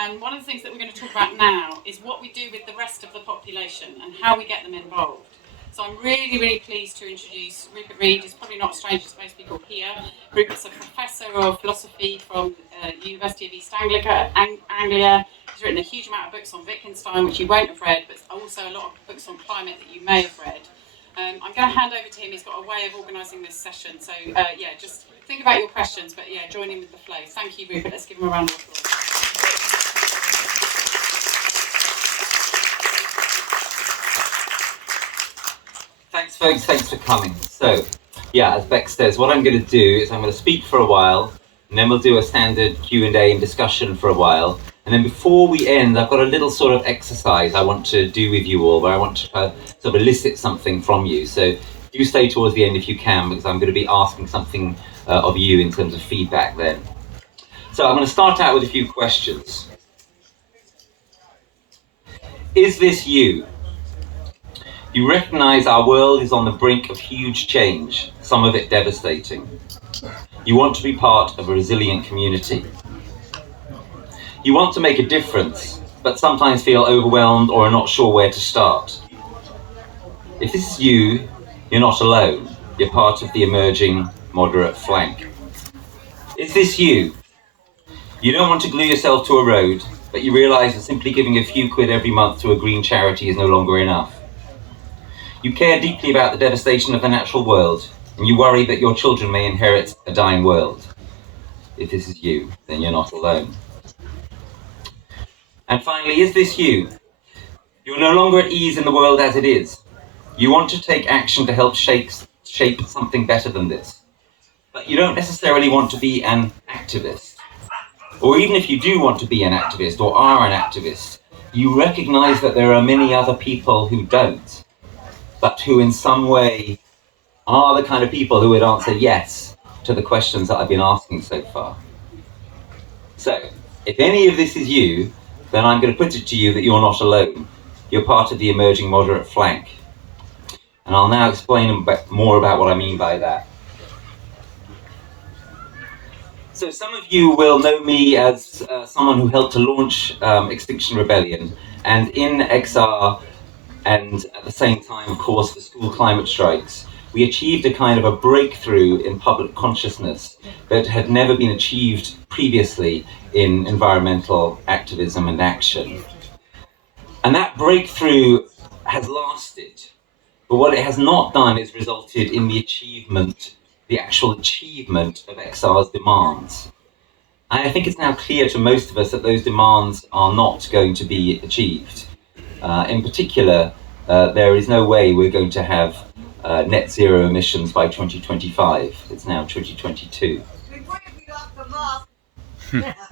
And one of the things that we're going to talk about now is what we do with the rest of the population and how we get them involved. So I'm really, really pleased to introduce Rupert Read. He's probably not a stranger to most people here. Rupert's a professor of philosophy from University of East Anglia. He's written a huge amount of books on Wittgenstein, which you won't have read, but also a lot of books on climate that you may have read. I'm going to hand over to him. He's got a way of organising this session. So just think about your questions, but join in with the flow. Thank you, Rupert. Let's give him a round of applause. Thanks, folks. Thanks for coming. So, as Beck says, what I'm going to do is I'm going to speak for a while, and then we'll do a standard Q&A and discussion for a while. And then before we end, I've got a little sort of exercise I want to do with you all, where I want to sort of elicit something from you. So do stay towards the end if you can, because I'm going to be asking something of you in terms of feedback then. So I'm going to start out with a few questions. Is this you? You recognise our world is on the brink of huge change, some of it devastating. You want to be part of a resilient community. You want to make a difference, but sometimes feel overwhelmed or are not sure where to start. If this is you, you're not alone. You're part of the emerging moderate flank. Is this you? You don't want to glue yourself to a road, but you realise that simply giving a few quid every month to a green charity is no longer enough. You care deeply about the devastation of the natural world, and you worry that your children may inherit a dying world. If this is you, then you're not alone. And finally, is this you? You're no longer at ease in the world as it is. You want to take action to help shape something better than this. But you don't necessarily want to be an activist. Or even if you do want to be an activist or are an activist, you recognise that there are many other people who don't, but who in some way are the kind of people who would answer yes to the questions that I've been asking so far. So, if any of this is you, then I'm going to put it to you that you're not alone. You're part of the emerging moderate flank. And I'll now explain more about what I mean by that. So some of you will know me as someone who helped to launch Extinction Rebellion, and in XR, and at the same time, of course, the school climate strikes, we achieved a kind of a breakthrough in public consciousness that had never been achieved previously in environmental activism and action. And that breakthrough has lasted, but what it has not done is resulted in the actual achievement of XR's demands. And I think it's now clear to most of us that those demands are not going to be achieved. In particular, there is no way we're going to have net zero emissions by 2025. It's now 2022. We would if we locked them up.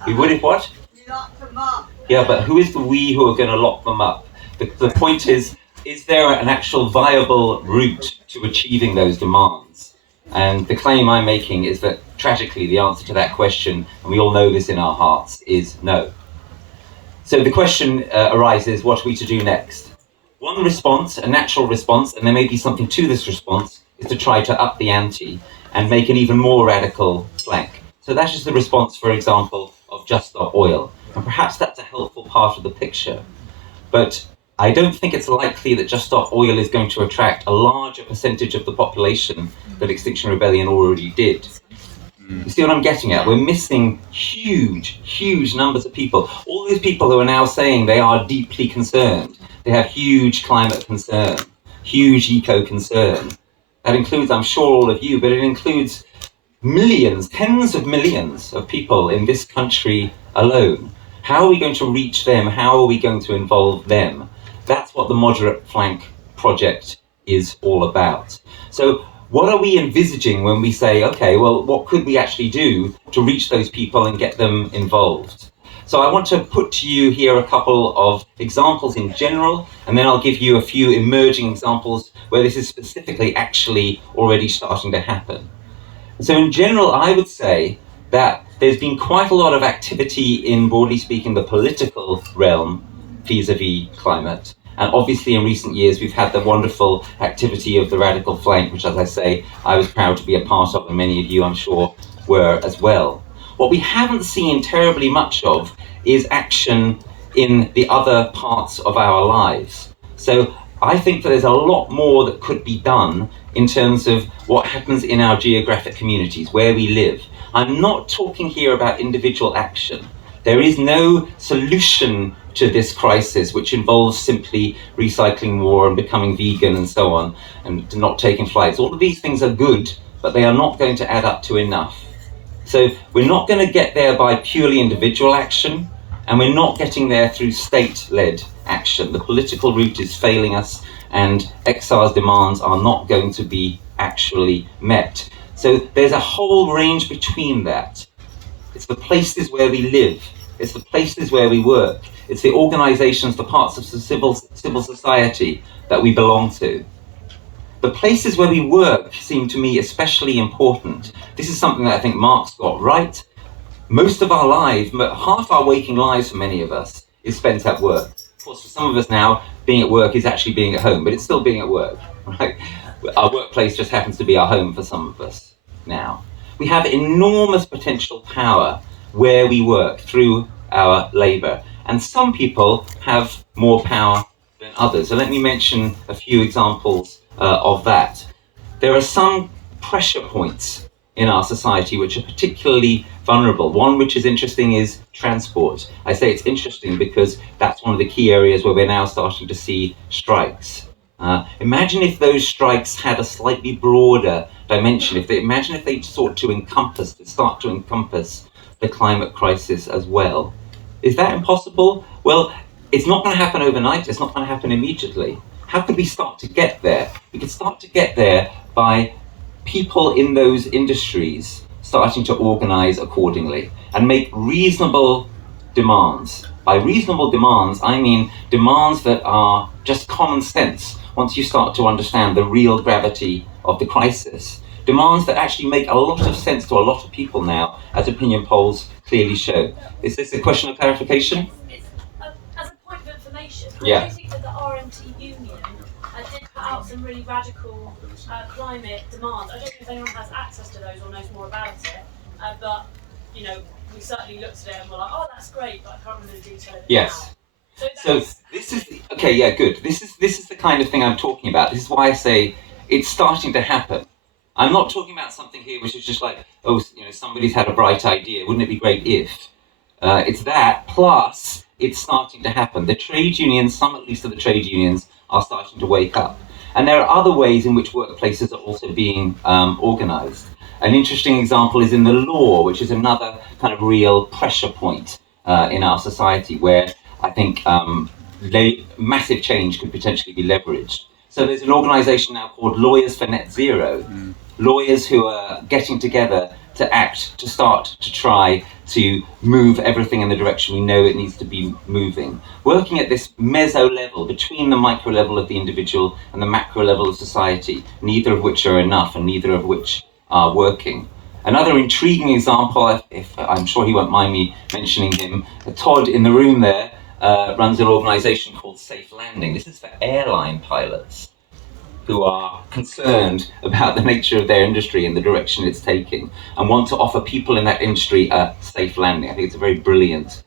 We would if what? We locked them up. Yeah, but who is the we who are going to lock them up? The point is there an actual viable route to achieving those demands? And the claim I'm making is that, tragically, the answer to that question, and we all know this in our hearts, is no. So the question arises, what are we to do next? One response, a natural response, and there may be something to this response, is to try to up the ante and make an even more radical flank. So that is the response, for example, of Just Stop Oil. And perhaps that's a helpful part of the picture. But I don't think it's likely that Just Stop Oil is going to attract a larger percentage of the population that Extinction Rebellion already did. You see what I'm getting at? We're missing huge numbers of people. All these people who are now saying they are deeply concerned. They have huge climate concern, huge eco concern. That includes, I'm sure, all of you, but it includes millions, tens of millions of people in this country alone. How are we going to reach them? How are we going to involve them? That's what the Moderate Flank project is all about. So what are we envisaging when we say, okay, well, what could we actually do to reach those people and get them involved? So I want to put to you here a couple of examples in general, and then I'll give you a few emerging examples where this is specifically actually already starting to happen. So in general, I would say that there's been quite a lot of activity in, broadly speaking, the political realm vis-a-vis climate. And obviously in recent years, we've had the wonderful activity of the Radical Flank, which, as I say, I was proud to be a part of, and many of you, I'm sure, were as well. What we haven't seen terribly much of is action in the other parts of our lives. So I think that there's a lot more that could be done in terms of what happens in our geographic communities, where we live. I'm not talking here about individual action. There is no solution to this crisis which involves simply recycling more and becoming vegan and so on, and not taking flights. All of these things are good, but they are not going to add up to enough. So we're not going to get there by purely individual action, and we're not getting there through state-led action. The political route is failing us, and XR's demands are not going to be actually met. So there's a whole range between that. It's the places where we live. It's the places where we work. It's the organizations, the parts of the civil society that we belong to. The places where we work seem to me especially important. This is something that I think Mark's got right. Most of our lives, half our waking lives for many of us, is spent at work. Of course, for some of us now, being at work is actually being at home, but it's still being at work, right? Our workplace just happens to be our home for some of us now. We have enormous potential power where we work through our labour, and some people have more power than others. So let me mention a few examples of that. There are some pressure points in our society which are particularly vulnerable. One which is interesting is transport. I say it's interesting because that's one of the key areas where we're now starting to see strikes. Imagine if those strikes had a slightly broader dimension. Imagine if they start to encompass the climate crisis as well. Is that impossible? Well, it's not going to happen overnight. It's not going to happen immediately. How could we start to get there? We could start to get there by people in those industries starting to organize accordingly and make reasonable demands. By reasonable demands, I mean demands that are just common sense once you start to understand the real gravity of the crisis. Demands that actually make a lot of sense to a lot of people now, as opinion polls clearly show. Is this a question of clarification? As a point of information, Yeah. I noticed that the RMT Union did put out some really radical climate demands. I don't know if anyone has access to those or knows more about it, but you know, we certainly looked at it and were like, oh, that's great, but I can't remember the detail of it. Yes. Now. So this is okay. Yeah, good. This is the kind of thing I'm talking about. This is why I say it's starting to happen. I'm not talking about something here which is just like, oh, you know, somebody's had a bright idea. Wouldn't it be great if? It's that plus it's starting to happen. The trade unions, some at least of the trade unions, are starting to wake up. And there are other ways in which workplaces are also being organised. An interesting example is in the law, which is another kind of real pressure point in our society where I think massive change could potentially be leveraged. So there's an organisation now called Lawyers for Net Zero, lawyers who are getting together to act, to start to try to move everything in the direction we know it needs to be moving. Working at this meso level, between the micro level of the individual and the macro level of society, neither of which are enough and neither of which are working. Another intriguing example, if I'm sure he won't mind me mentioning him, Todd in the room there runs an organisation called Safe Landing. This is for airline pilots who are concerned about the nature of their industry and the direction it's taking and want to offer people in that industry a safe landing. I think it's a very brilliant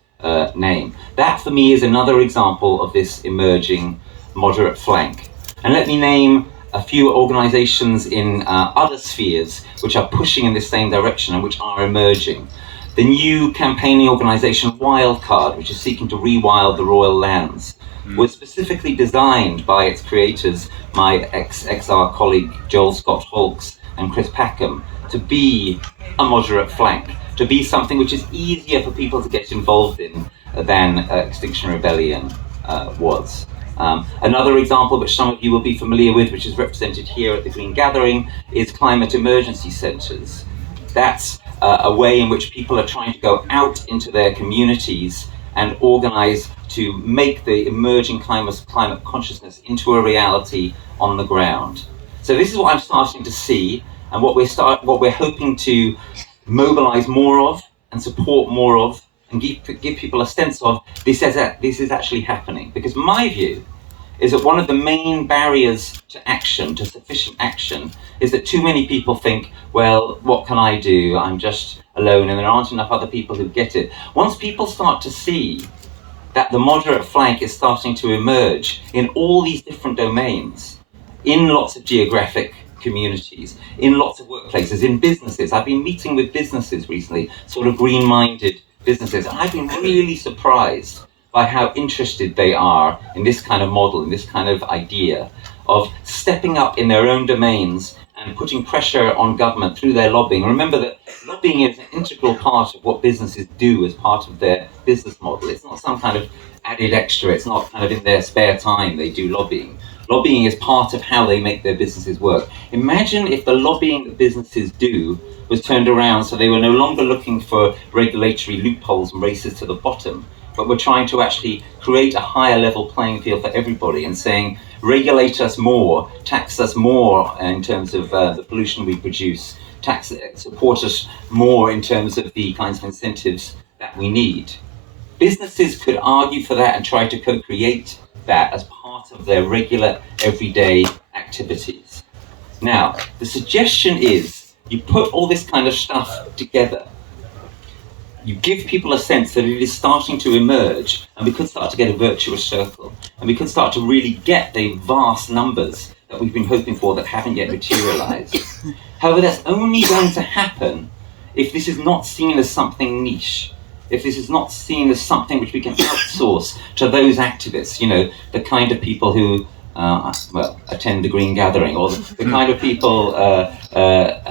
name. That for me is another example of this emerging moderate flank. And let me name a few organisations in other spheres which are pushing in this same direction and which are emerging. The new campaigning organisation Wildcard, which is seeking to rewild the royal lands, was specifically designed by its creators, my ex-XR colleague Joel Scott Hawkes and Chris Packham, to be a moderate flank, to be something which is easier for people to get involved in than Extinction Rebellion was. Another example which some of you will be familiar with, which is represented here at the Green Gathering, is climate emergency centres. That's a way in which people are trying to go out into their communities and organise to make the emerging climate consciousness into a reality on the ground. So this is what I'm starting to see, and what we're hoping to mobilise more of and support more of, and give people a sense of this is actually happening. Because my view is that one of the main barriers to action, to sufficient action, is that too many people think, well, what can I do? I'm just alone and there aren't enough other people who get it. Once people start to see that the moderate flank is starting to emerge in all these different domains, in lots of geographic communities, in lots of workplaces, in businesses. I've been meeting with businesses recently, sort of green-minded businesses. I've been really surprised by how interested they are in this kind of model, in this kind of idea of stepping up in their own domains and putting pressure on government through their lobbying. Remember that lobbying is an integral part of what businesses do as part of their business model. It's not some kind of added extra. It's not kind of in their spare time they do lobbying. Lobbying is part of how they make their businesses work. Imagine if the lobbying that businesses do was turned around so they were no longer looking for regulatory loopholes and races to the bottom, but we're trying to actually create a higher level playing field for everybody and saying, regulate us more, tax us more in terms of the pollution we produce, support us more in terms of the kinds of incentives that we need. Businesses could argue for that and try to co-create that as part of their regular, everyday activities. Now, the suggestion is you put all this kind of stuff together. You give people a sense that it is starting to emerge, and we could start to get a virtuous circle, and we could start to really get the vast numbers that we've been hoping for that haven't yet materialized. However, that's only going to happen if this is not seen as something niche, if this is not seen as something which we can outsource to those activists, you know, the kind of people who attend the Green Gathering, or the kind of people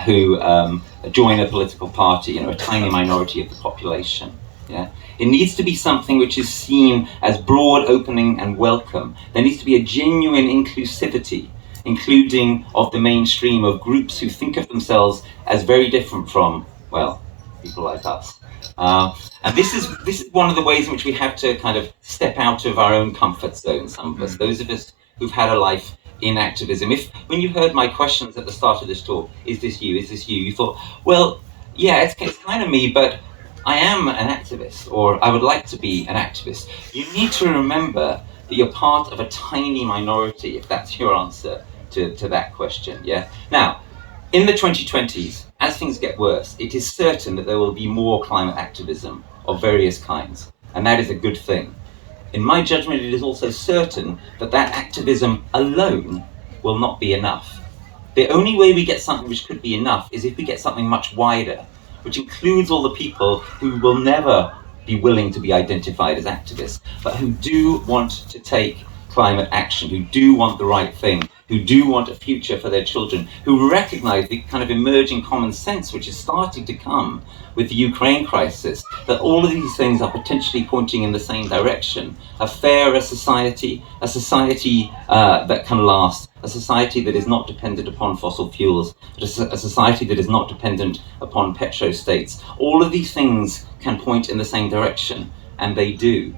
who join a political party, you know, a tiny minority of the population. Yeah, it needs to be something which is seen as broad, opening, and welcome. There needs to be a genuine inclusivity, including of the mainstream, of groups who think of themselves as very different from, well, people like us. And this is one of the ways in which we have to kind of step out of our own comfort zone, some of us, those of us who've had a life in activism. If, when you heard my questions at the start of this talk, is this you, you thought, well, yeah, it's kind of me, but I am an activist, or I would like to be an activist. You need to remember that you're part of a tiny minority, if that's your answer to that question, yeah? Now, in the 2020s, as things get worse, it is certain that there will be more climate activism of various kinds, and that is a good thing. In my judgment, it is also certain that that activism alone will not be enough. The only way we get something which could be enough is if we get something much wider, which includes all the people who will never be willing to be identified as activists, but who do want to take climate action, who do want the right thing, who do want a future for their children, who recognize the kind of emerging common sense which is starting to come with the Ukraine crisis, that all of these things are potentially pointing in the same direction. A fairer society, a society that can last, a society that is not dependent upon fossil fuels, a society that is not dependent upon petrostates. All of these things can point in the same direction, and they do.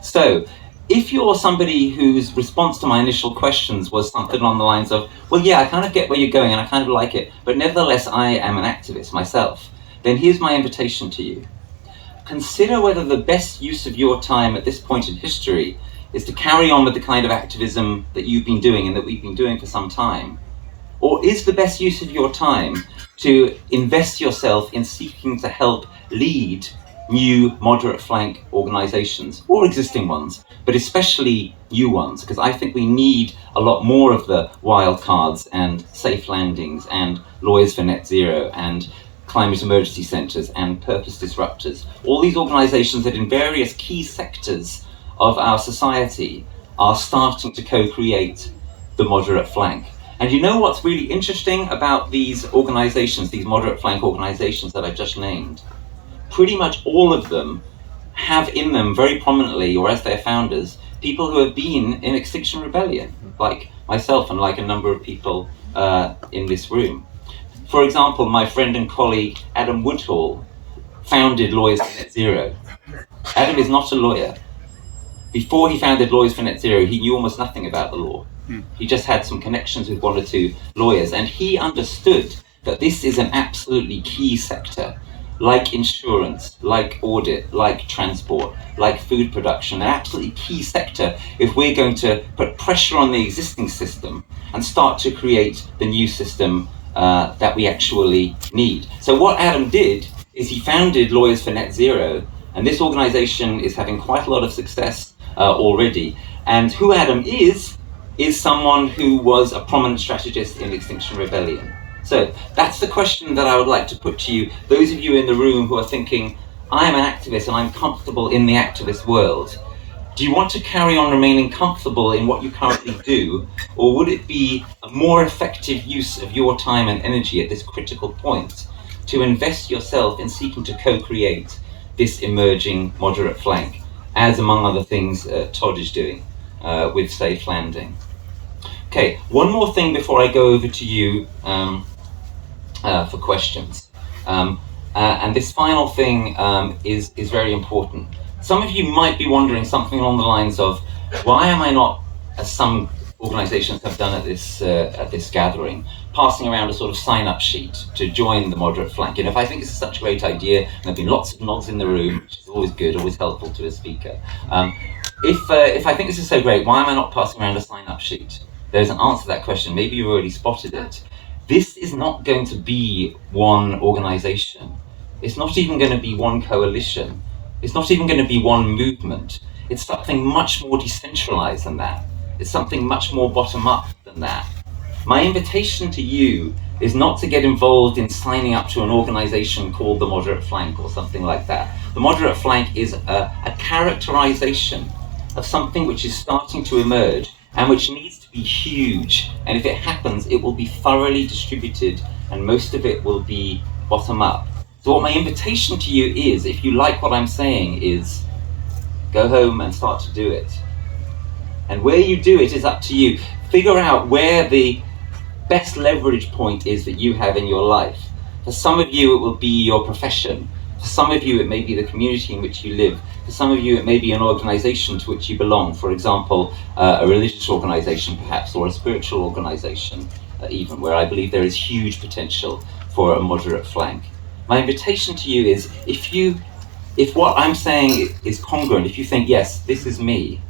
So, if you're somebody whose response to my initial questions was something along the lines of, well, yeah, I kind of get where you're going and I kind of like it, but nevertheless, I am an activist myself, then here's my invitation to you. Consider whether the best use of your time at this point in history is to carry on with the kind of activism that you've been doing and that we've been doing for some time, or is the best use of your time to invest yourself in seeking to help lead new moderate flank organizations, or existing ones, but especially new ones, because I think we need a lot more of the wildcards and safe landings and lawyers for net zero and climate emergency centres and purpose disruptors, all these organisations that in various key sectors of our society are starting to co-create the moderate flank. And you know what's really interesting about these organisations, these moderate flank organisations that I just named? Pretty much all of them have in them very prominently, or as their founders, people who have been in Extinction Rebellion, like myself and like a number of people in this room. For example, my friend and colleague Adam Woodhall founded Lawyers for Net Zero. Adam is not a lawyer. Before he founded Lawyers for Net Zero, he knew almost nothing about the law. He just had some connections with one or two lawyers, and he understood that this is an absolutely key sector like insurance, like audit, like transport, like food production, an absolutely key sector if we're going to put pressure on the existing system and start to create the new system that we actually need. So what Adam did is he founded Lawyers for Net Zero, and this organization is having quite a lot of success already. And who Adam is someone who was a prominent strategist in Extinction Rebellion. So that's the question that I would like to put to you, those of you in the room who are thinking, I am an activist and I'm comfortable in the activist world. Do you want to carry on remaining comfortable in what you currently do, or would it be a more effective use of your time and energy at this critical point to invest yourself in seeking to co-create this emerging moderate flank, as among other things Todd is doing with Safe Landing? Okay, one more thing before I go over to you for questions. And this final thing is very important. Some of you might be wondering something along the lines of, why am I not, as some organizations have done at this gathering, passing around a sort of sign-up sheet to join the moderate flank? If I think this is such a great idea, and there have been lots of nods in the room, which is always good, always helpful to a speaker. If I think this is so great, why am I not passing around a sign-up sheet? There's an answer to that question. Maybe you've already spotted it. This is not going to be one organization. It's not even going to be one coalition. It's not even going to be one movement. It's something much more decentralized than that. It's something much more bottom-up than that. My invitation to you is not to get involved in signing up to an organization called the Moderate Flank or something like that. The Moderate Flank is a characterization of something which is starting to emerge and which needs to be huge. And if it happens, it will be thoroughly distributed and most of it will be bottom up. So what my invitation to you is, if you like what I'm saying, is go home and start to do it. And where you do it is up to you. Figure out where the best leverage point is that you have in your life. For some of you, it will be your profession. For some of you, it may be the community in which you live. For some of you, it may be an organization to which you belong. For example, a religious organization perhaps, or a spiritual organization even, where I believe there is huge potential for a moderate flank. My invitation to you is, if what I'm saying is congruent, if you think, yes, this is me,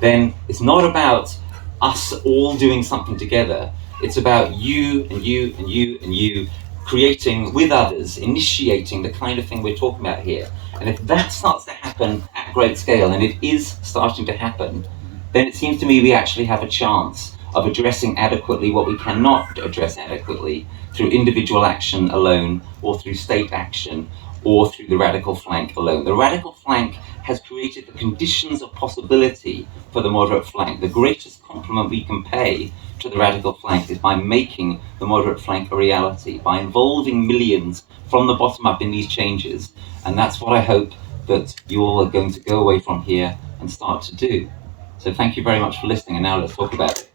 then it's not about us all doing something together. It's about you and you and you and you creating with others, initiating the kind of thing we're talking about here. And if that starts to happen at great scale, and it is starting to happen, then it seems to me we actually have a chance of addressing adequately what we cannot address adequately through individual action alone, or through state action, or through the radical flank alone. The radical flank has created the conditions of possibility for the moderate flank. The greatest compliment we can pay to the radical flank is by making the moderate flank a reality, by involving millions from the bottom up in these changes. And that's what I hope that you all are going to go away from here and start to do. So thank you very much for listening, and now let's talk about it.